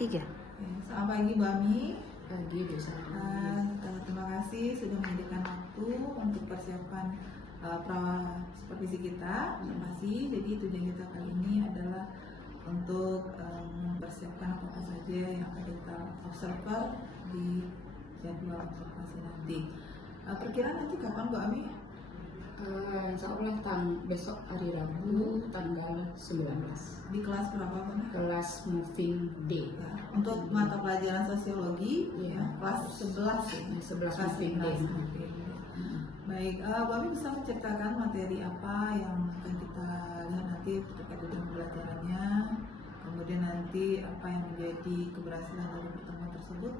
Tiga. Selamat pagi Bu Ami. Pagi biasa. Terima kasih sudah menyediakan waktu untuk persiapan supervisi kita. Terima kasih. Jadi tujuan kita kali ini adalah untuk mempersiapkan apa saja yang akan kita observer di jadwal observasi nanti. Perkiraan nanti kapan Bu Ami? Insya Allah besok hari Rabu tanggal 19. Di kelas berapa Bu? Kelas moving day. Ya, untuk mata pelajaran sosiologi, Ya, kelas 11 ya. 11 Kelas moving day. 11. Baik, Bu Ami bisa menceritakan materi apa yang akan kita lihat nanti terkait dengan pembelajarannya, kemudian nanti apa yang menjadi keberhasilan dari pertemuan tersebut.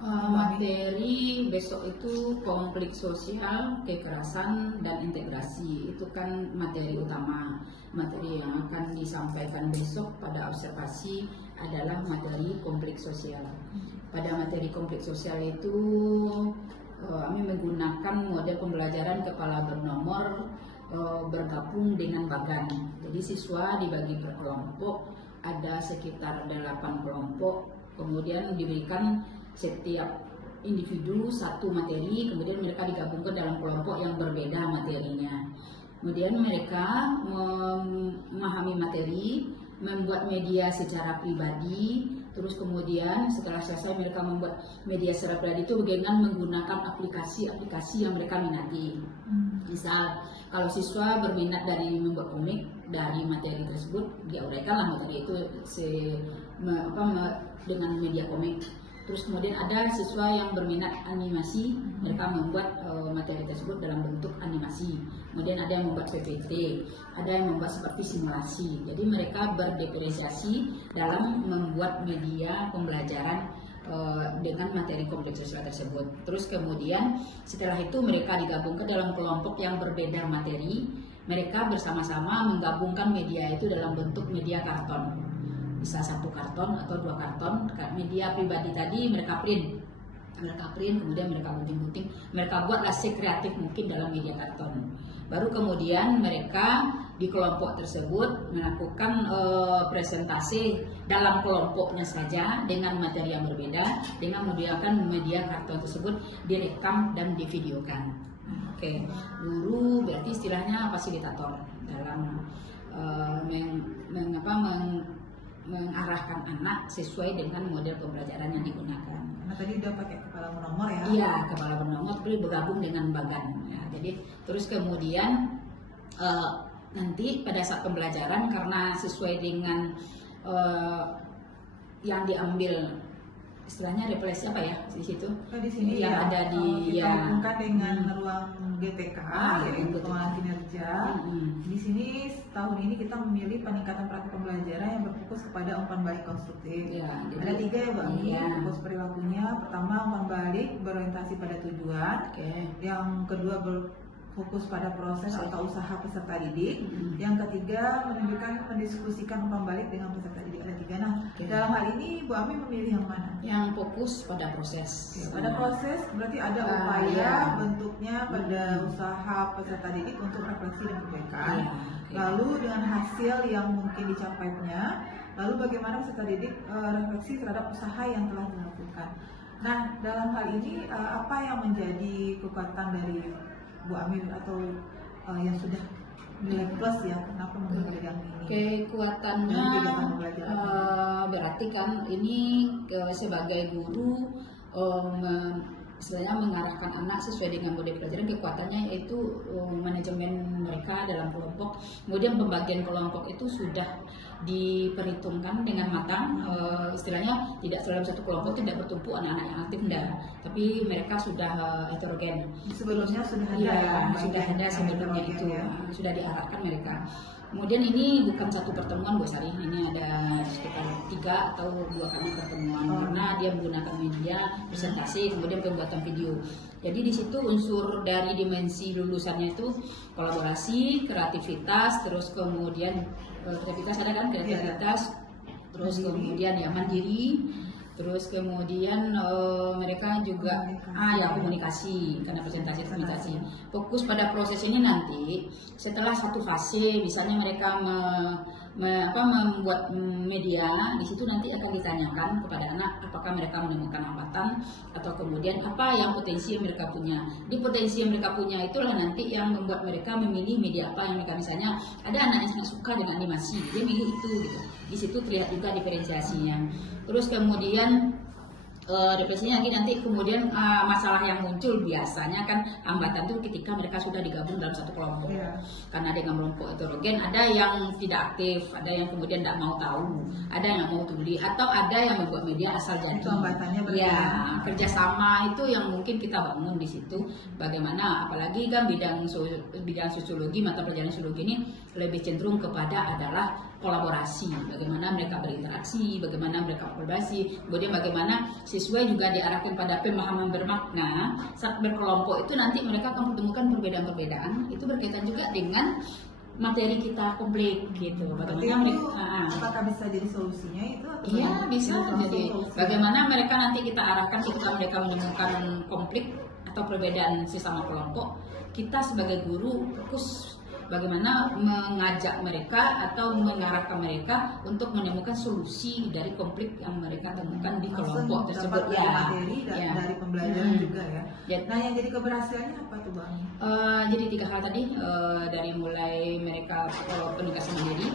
Materi besok itu konflik sosial, kekerasan, dan integrasi. Itu kan materi utama. Materi yang akan disampaikan besok pada observasi adalah materi konflik sosial. Pada materi konflik sosial itu kami menggunakan model pembelajaran kepala bernomor bergabung dengan bagan. Jadi siswa dibagi per kelompok, ada sekitar 8 kelompok, kemudian diberikan setiap individu satu materi, kemudian mereka digabungkan dalam kelompok yang berbeda materinya. Kemudian mereka memahami materi, membuat media secara pribadi, terus kemudian setelah selesai mereka membuat media secara pribadi itu dengan menggunakan aplikasi-aplikasi yang mereka minati. Misal kalau siswa berminat dari membuat komik dari materi tersebut, diuraikanlah materi itu dengan media komik. Terus kemudian ada siswa yang berminat animasi, mereka membuat materi tersebut dalam bentuk animasi. Kemudian ada yang membuat PPT, ada yang membuat seperti simulasi. Jadi mereka berdiferensiasi dalam membuat media pembelajaran dengan materi kompleks sosial tersebut. Terus kemudian setelah itu mereka digabungkan dalam kelompok yang berbeda materi. Mereka bersama-sama menggabungkan media itu dalam bentuk media karton. Bisa 1 karton atau 2 karton. Media pribadi tadi mereka print, kemudian mereka gunting-gunting, mereka buatlah sekreatif mungkin dalam media karton. Baru kemudian mereka di kelompok tersebut melakukan presentasi dalam kelompoknya saja dengan materi yang berbeda, dengan menggunakan media karton tersebut direkam dan divideokan. Oke, guru berarti istilahnya fasilitator dalam mengarahkan anak sesuai dengan model pembelajaran yang digunakan. Nah tadi udah pakai kepala bernomor ya? Iya, kepala bernomor tapi bergabung dengan bagan. Ya, jadi terus kemudian nanti pada saat pembelajaran karena sesuai dengan yang diambil istilahnya refleksi apa ya di situ? Di sini yang ya, ada di kita hubungkan dengan ruang GTK yaitu GTK. pengenalan kinerja. Di sini tahun ini kita memilih peningkatan praktik pembelajaran yang berfokus kepada umpan balik konstruktif. Ya, jadi, ada 3 ya Bu Ami, iya. fokus perilakunya. Pertama umpan balik berorientasi pada tujuan. Yang kedua berfokus pada proses atau usaha peserta didik. Yang ketiga mendiskusikan umpan balik dengan peserta didik. Ada 3. Nah, dalam hal ini Bu Ami memilih yang mana? Yang fokus pada proses. Pada proses berarti ada upaya bentuknya pada usaha peserta didik untuk refleksi dan perbaikan. Lalu dengan hasil yang mungkin dicapainya, lalu bagaimana peserta didik refleksi terhadap usaha yang telah dilakukan. Nah, dalam hal ini apa yang menjadi kekuatan dari Bu Ami atau yang sudah nilai plus ya, kenapa memilih yang ini? Kekuatannya berarti kan ini sebagai guru istilahnya mengarahkan anak sesuai dengan model pelajaran. Kekuatannya yaitu manajemen mereka dalam kelompok, kemudian pembagian kelompok itu sudah diperhitungkan dengan matang. Istilahnya tidak dalam satu kelompok tidak bertumpu anak-anak yang aktif, enggak, tapi mereka sudah heterogen. Sebelumnya sudah ada ya, sudah ada sebelumnya itu ya. Sudah diarahkan mereka. Kemudian ini bukan satu pertemuan Bu Sari, ini ada sekitar 3 atau 2 kali pertemuan karena dia menggunakan media presentasi kemudian pembuatan video. Jadi di situ unsur dari dimensi lulusannya itu kolaborasi, kreativitas, terus kemudian kreativitas ada kan kreativitas, terus kemudian ya mandiri. Terus kemudian mereka juga komunikasi karena presentasi komunikasi. Fokus pada proses ini nanti setelah satu fase, misalnya mereka membuat media. Di situ nanti akan ditanyakan kepada anak apakah mereka menemukan hambatan atau kemudian apa yang potensi yang mereka punya. Di potensi yang mereka punya itulah nanti yang membuat mereka memilih media apa yang mereka, misalnya ada anak yang sangat suka dengan animasi, dia milih itu gitu. Di situ terlihat juga diferensiasinya. Terus kemudian depresinya lagi nanti kemudian masalah yang muncul biasanya kan hambatan itu ketika mereka sudah digabung dalam satu kelompok. Karena dengan kelompok heterogen ada yang tidak aktif, ada yang kemudian tidak mau tahu, ada yang mau tuli, atau ada yang membuat media asal jadi. Hambatannya Ya, kerjasama itu yang mungkin kita bangun di situ. Bagaimana, apalagi kan bidang sosiologi, mata pelajaran sosiologi ini lebih cenderung kepada adalah kolaborasi, bagaimana mereka berinteraksi, bagaimana mereka kolaborasi, kemudian bagaimana siswa juga diarahkan pada pemahaman bermakna. Saat berkelompok itu nanti mereka akan menemukan perbedaan-perbedaan, itu berkaitan juga dengan materi kita komplit gitu. Bagaimana mereka, apakah bisa jadi solusinya itu? Iya, bisa jadi. Bagaimana mereka nanti kita arahkan ketika mereka menemukan konflik atau perbedaan sesama kelompok, kita sebagai guru fokus bagaimana mengajak mereka atau mengarahkan mereka untuk menemukan solusi dari konflik yang mereka temukan di kelompok tersebut. Materi dari pembelajaran juga ya. Nah, yang jadi keberhasilannya apa tuh Bang? Jadi 3 hal tadi, dari mulai mereka penugasan mandiri,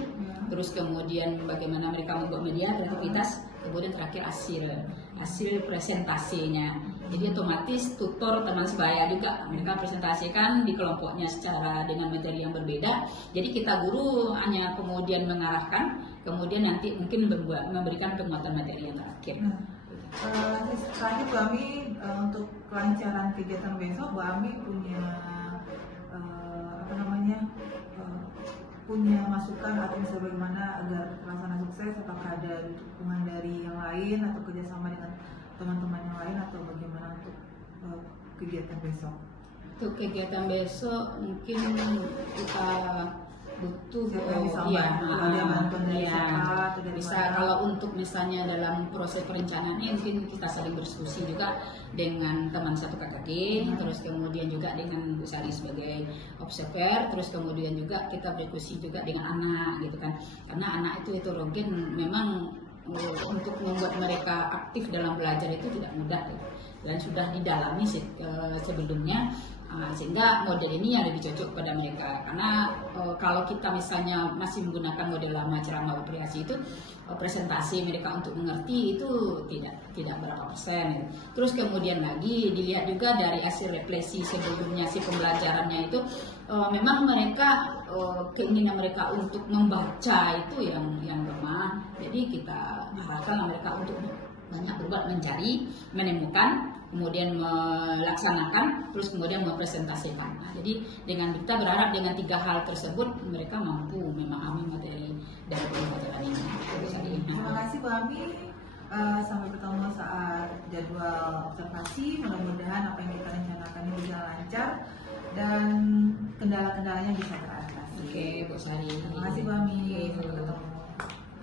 terus kemudian bagaimana mereka membuat media, kreativitas, kemudian terakhir hasil presentasinya. Jadi otomatis tutor teman sebaya juga mereka presentasikan di kelompoknya secara dengan materi yang berbeda. Jadi kita guru hanya kemudian mengarahkan, kemudian nanti mungkin memberikan penguatan materi yang terakhir. Terakhir Bu Ami, untuk kelancaran kegiatan besok Bu Ami punya punya masukan atau misalnya bagaimana agar terlaksana sukses? Apakah ada dukungan dari yang lain atau kerjasama dengan teman-teman yang lain atau bagaimana untuk kegiatan besok? Untuk kegiatan besok mungkin kita butuh bisa kalau untuk misalnya dalam proses perencanaannya mungkin kita saling berdiskusi juga dengan teman satu KKG, terus kemudian juga dengan Bu Sari sebagai observer, terus kemudian juga kita berdiskusi juga dengan anak gitu kan, karena anak itu heterogen, memang untuk membuat mereka aktif dalam belajar itu tidak mudah gitu. Dan sudah didalami sebelumnya, sehingga model ini yang lebih cocok pada mereka. Karena kalau kita misalnya masih menggunakan model lama ceramah berkreasi itu, presentasi mereka untuk mengerti itu tidak berapa persen gitu. Terus kemudian lagi dilihat juga dari hasil refleksi sebelumnya si pembelajarannya itu, memang mereka keinginan mereka untuk membaca itu yang lemah. Jadi kita arahkan mereka untuk banyak berbuat, mencari, menemukan, kemudian melaksanakan, terus kemudian mempresentasikan. Nah, jadi dengan kita berharap dengan 3 hal tersebut mereka mampu memahami materi dari pembelajaran ini. Terima kasih Bu Ami. Sampai bertemu saat jadwal observasi. Mudah-mudahan apa yang kita rencanakan ini berjalan lancar dan kendala-kendalanya bisa teratasi. Oke, Bu Sari. Terima kasih Bu Ami. Sampai ketemu.